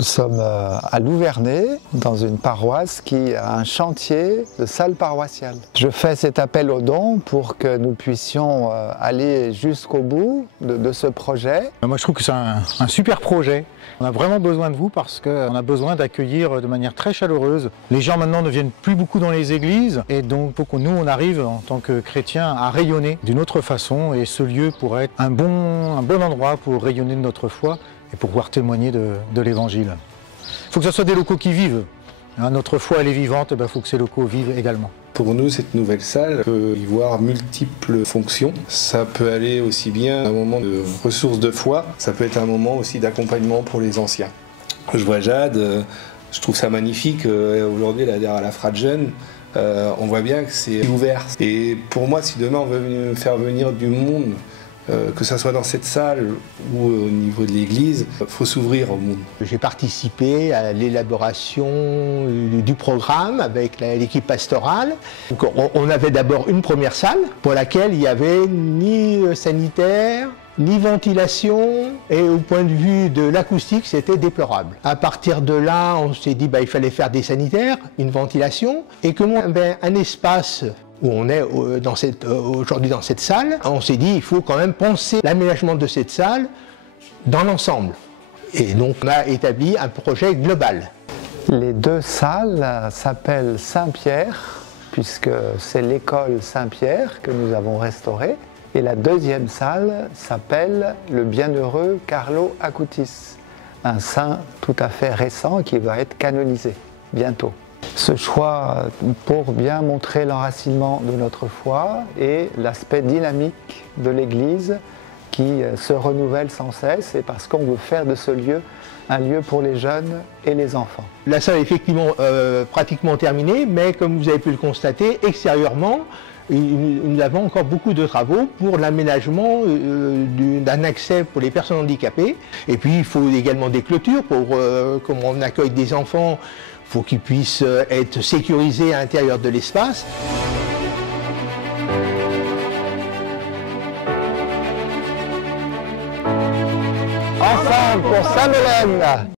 Nous sommes à Louvernay, dans une paroisse qui a un chantier de salle paroissiale. Je fais cet appel aux dons pour que nous puissions aller jusqu'au bout de ce projet. Moi je trouve que c'est un super projet. On a vraiment besoin de vous parce qu'on a besoin d'accueillir de manière très chaleureuse. Les gens maintenant ne viennent plus beaucoup dans les églises et donc pour que nous on arrive en tant que chrétiens à rayonner d'une autre façon et ce lieu pourrait être un bon endroit pour rayonner de notre foi et pour pouvoir témoigner de l'évangile. Il faut que ce soit des locaux qui vivent. Notre foi elle est vivante, il faut que ces locaux vivent également. Pour nous, cette nouvelle salle peut y voir multiples fonctions. Ça peut aller aussi bien un moment de ressources de foi, ça peut être un moment aussi d'accompagnement pour les anciens. Je vois Jade, je trouve ça magnifique. Aujourd'hui, elle adhère à la Frate Jeune. On voit bien que c'est ouvert. Et pour moi, si demain on veut faire venir du monde, que ce soit dans cette salle ou au niveau de l'église, il faut s'ouvrir au monde. J'ai participé à l'élaboration du programme avec l'équipe pastorale. Donc, on avait d'abord une première salle pour laquelle il n'y avait ni sanitaire, ni ventilation, et au point de vue de l'acoustique, c'était déplorable. À partir de là, on s'est dit il fallait faire des sanitaires, une ventilation, et comme on avait un espace où on est aujourd'hui dans cette salle, on s'est dit il faut quand même penser l'aménagement de cette salle dans l'ensemble. Et donc on a établi un projet global. Les deux salles s'appellent Saint-Pierre, puisque c'est l'école Saint-Pierre que nous avons restaurée. Et la deuxième salle s'appelle le bienheureux Carlo Acutis, un saint tout à fait récent qui va être canonisé bientôt. Ce choix pour bien montrer l'enracinement de notre foi et l'aspect dynamique de l'Église qui se renouvelle sans cesse, et parce qu'on veut faire de ce lieu un lieu pour les jeunes et les enfants. La salle est effectivement pratiquement terminée, mais comme vous avez pu le constater, extérieurement, nous avons encore beaucoup de travaux pour l'aménagement d'un accès pour les personnes handicapées. Et puis il faut également des clôtures pour, comme on accueille des enfants, il faut qu'ils puissent être sécurisés à l'intérieur de l'espace. Ensemble pour Sainte-Hélène!